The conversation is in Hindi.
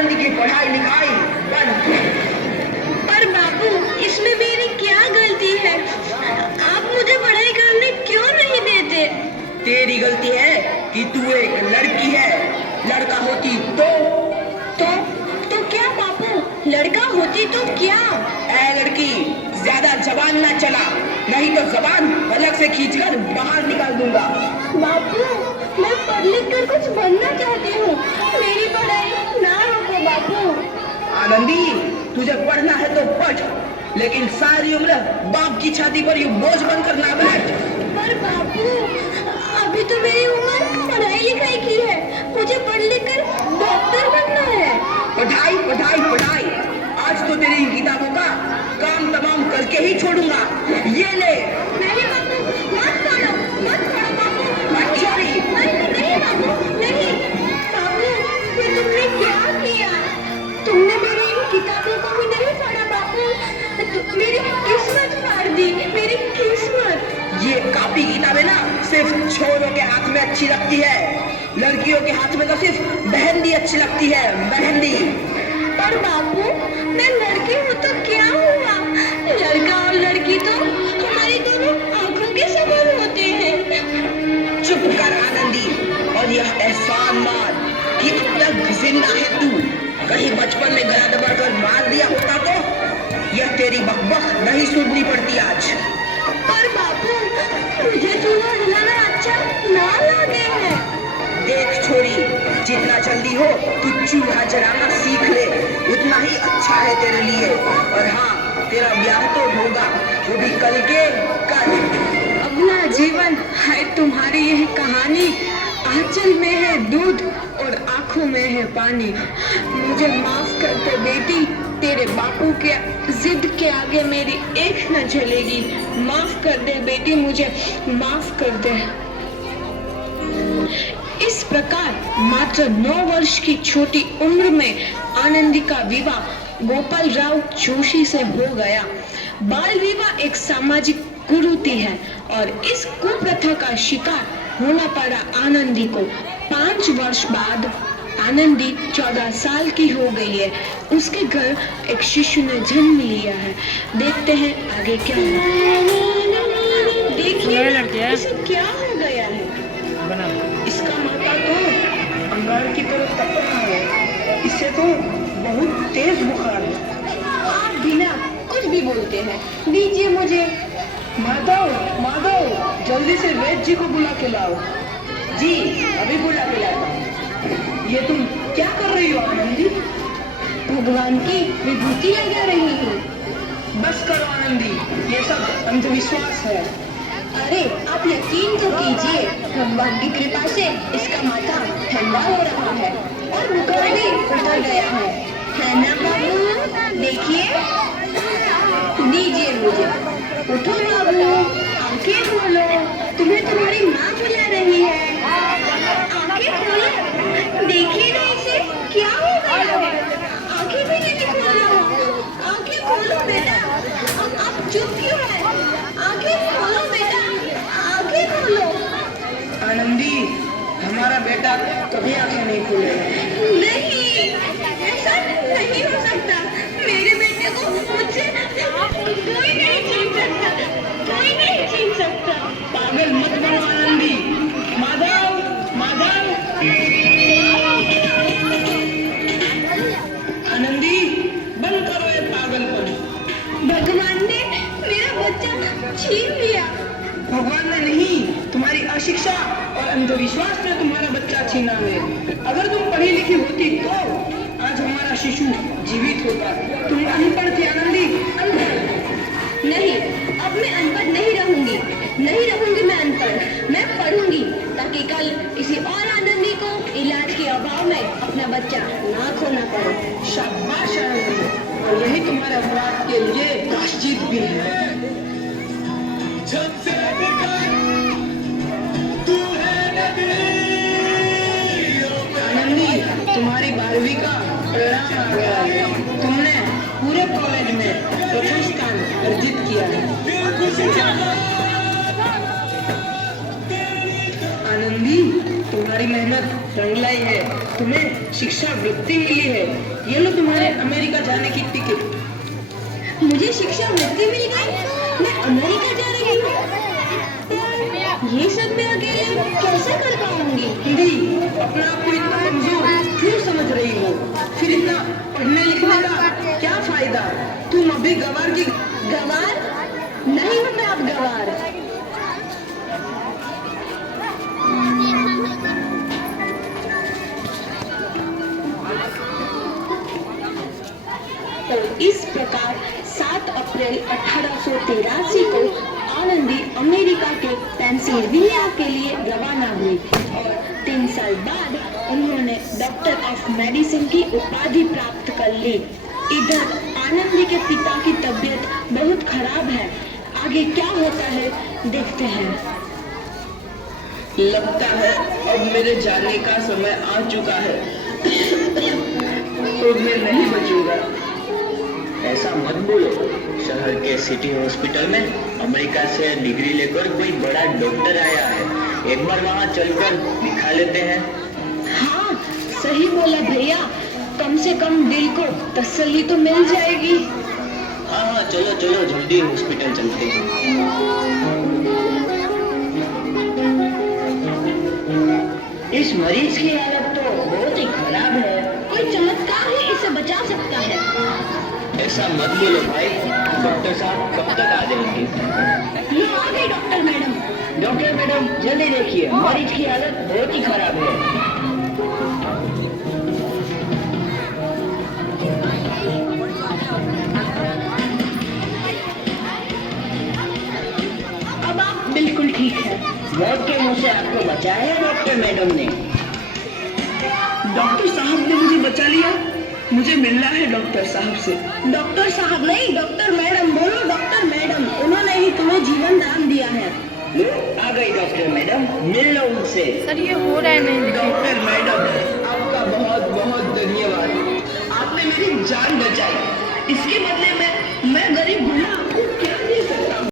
आनंदी की पढ़ाई लिखाई बंद। पर बापू, इसमें मेरी क्या गलती है? आप मुझे पढ़ाई करने क्यों नहीं देते? तेरी गलती है कि तू एक लड़की है। लड़का होती तो क्या बापू? लड़का होती तो क्या? ऐ लड़की, ज्यादा जबान ना चला, नहीं तो जबान पलक से खींचकर बाहर निकाल दूंगा। बापू, मैं पढ़ लिख कर कुछ बनना चाहती हूँ, मेरी पढ़ाई ना रोको बापू। आनंदी, तुझे पढ़ना है तो पढ़, लेकिन सारी उम्र बाप की छाती पर यूं बोझ बनकर ना बैठ। पर बापू, अभी तो मेरी उम्र पढ़ाई लिखाई की है, मुझे पढ़ लिख कर डॉक्टर बनना है। पढ़ाई पढ़ाई पढ़ाई, आज तो तेरी इन किताबों का काम तमाम करके ही छोड़ूंगा। ये ले। नहीं बापू, मत पढ़ो बापू। नहीं बापू, नहीं। बापू, ये तुमने क्या किया? तुमने मेरी इन किताबों को भी नहीं पढ़ा बापू, मेरी किस्मत फाड़ दी, मेरी किस्मत। ये कॉपी किताबें ना सिर्फ छोरों के हाथ में अच्छी लगती है, लड़कियों के हाथ में तो सिर्फ मेहंदी अच्छी लगती है, मेहंदी। पर बापू, मैं लड़की हूँ तो क्या हुआ? लड़का और लड़की तो हमारी दोनों आंखों के समान होते हैं। चुप कर आनंदी, और यह एहसान मान कि अब तक जिंदा है तू। कहीं बचपन में गला दबाकर मार दिया होता तो यह तेरी बकबक नहीं सुननी पड़ती आज। पर बापू, मुझे चूल्हा जलाना अच्छा ना लगे है। देख छोरी, जितना जल्दी हो तू चूल्हा जलाना सीख ले, उतना ही अच्छा है तेरे लिए। और हाँ, तेरा ब्याह तो होगा, वो भी कल के कल। अपना जीवन है तुम्हारी यह कहानी, आंचल में है दूध और आंखों में है पानी। मुझे माफ कर दे बेटी, तेरे बापू के जिद के आगे मेरी एक न चलेगी। माफ कर दे बेटी, मुझे माफ कर दे। इस प्रकार मात्र 9 वर्ष की छोटी उम्र में आनंदी का विवाह गोपाल राव जोशी से हो गया। बाल विवाह एक सामाजिक कुरीति है और इस कुप्रथा का शिकार होना पड़ा आनंदी को। 5 वर्ष बाद आनंदी 14 साल की हो गई है। उसके घर एक शिशु ने जन्म लिया है। देखते हैं आगे क्या होगा। देखिए इसे क्या हो गया है। इसका माथा तो अंगार की तरफ तप रहा है, इससे तो बहुत तेज बुखार है। आप बिना कुछ भी बोलते हैं, दीजिए मुझे। माधव, माधव, जल्दी से वैद्य जी को बुला के लाओ। जी, अभी बुला के लाता हूँ। ये तुम क्या कर रही हो आनंदी? भगवान की विभूति लगा रही हूँ। बस करो आनंदी, ये सब अंधविश्वास है। अरे आप यकीन तो कीजिए, भगवान की कृपा से इसका माथा ठंडा हो रहा है और बुखार भी उतर गया है ना बाबू? देखिए, दीजिए मुझे। उठो बाबू, आंखें खोलो, तुम्हें तुम्हारी माँ बुला रही है। आंखें खोलो, देखिए ना इसे क्या हो गया है। आंखें भी नहीं खोल रहा। आंखें खोलो बेटा, आप चुप क्यों है? आंखें खोलो बेटा, आंखें खोलो। आनंदी, हमारा बेटा कभी आंखें नहीं खोलेगा। नहीं, ऐसा नहीं हो सकता। मेरे बेटे को मुझसे कोई नहीं छीन सकता, कोई नहीं छीन सकता। पागल मत बनो आनंदी। माधव, माधव। आनंदी, बंद करो ये पागलपन। भगवान ने मेरा बच्चा छीन लिया। भगवान ने नहीं, तुम्हारी अशिक्षा और अंधविश्वास ने तुम्हारा बच्चा छीना है। अगर तुम पढ़ी लिखी होती तो आज हमारा शिशु जीवित होता। तुम अनपढ़ थी आनंदी, अनपढ़। नहीं, अब मैं अनपढ़ नहीं रहूंगी, नहीं रहूंगी मैं अनपढ़। मैं पढ़ूंगी ताकि कल किसी और आनंदी को इलाज के अभाव में अपना बच्चा ना खोना पड़े। शाबाश आनंदी, और यही तुम्हारे अपराध के लिए प्रायश्चित भी है। आनंदी, तुम्हारी 12वीं का परिणाम आ गया है। तुमने पूरे कॉलेज में प्रथम स्थान अर्जित किया है। आनंदी, तुम्हारी मेहनत रंग लाई है, तुम्हें शिक्षा वृत्ति मिली है। ये लो तुम्हारे अमेरिका जाने की टिकट। मुझे शिक्षा वृत्ति मिल गई, मैं अमेरिका जा रही हूँ। ये सब मैं अकेले कैसे कर पाऊंगी? दीदी, अपने आप को इतना कमजोर क्यों समझ रही हो? फिर इतना पढ़ने लिखने का क्या फायदा? तुम अभी गवार की गवार नहीं हूँ मैं अब गवार। और इस प्रकार 7 अप्रैल 1883 को आनंदी अमेरिका के पेंसिल्वेनिया के लिए रवाना हुई और 3 साल बाद उन्होंने डॉक्टर ऑफ मेडिसिन की उपाधि प्राप्त कर ली। इधर आनंदी के पिता की तबीयत बहुत खराब है। आगे क्या होता है देखते हैं। लगता है अब मेरे जाने का समय आ चुका है। तो मैं नहीं बचूंगा। ऐसा मत बोलो। शहर के सिटी हॉस्पिटल में अमेरिका से डिग्री लेकर कोई बड़ा डॉक्टर आया है, एक बार वहाँ चलकर दिखा लेते हैं। हाँ सही बोला भैया, कम से कम दिल को तसल्ली तो मिल जाएगी। हाँ हाँ, चलो चलो जल्दी हॉस्पिटल चलते हैं। इस मरीज की हालत तो बहुत ही खराब है। कोई चमत्कार ही इसे बचा सकता है। ऐसा मत बोलो भाई, डॉक्टर साहब कब तक आ जाएंगे? ये आ गई डॉक्टर मैडम। डॉक्टर मैडम जल्दी देखिए, मरीज की हालत बहुत ही खराब है। अब आप बिल्कुल ठीक है। मौत के मुंह से आपको बचाया है डॉक्टर मैडम ने। डॉक्टर साहब ने मुझे बचा लिया। मुझे मिलना है डॉक्टर साहब से। डॉक्टर साहब नहीं, डॉक्टर मैडम बोलो। डॉक्टर मैडम, उन्होंने ही तुम्हें जीवन दान दिया है। लो आ गई डॉक्टर मैडम, मिल लो उनसे। सर ये हो रहा है नहीं। डॉक्टर मैडम आपका बहुत बहुत धन्यवाद। आपने मेरी जान बचाई। इसके बदले में मैं गरीब भूला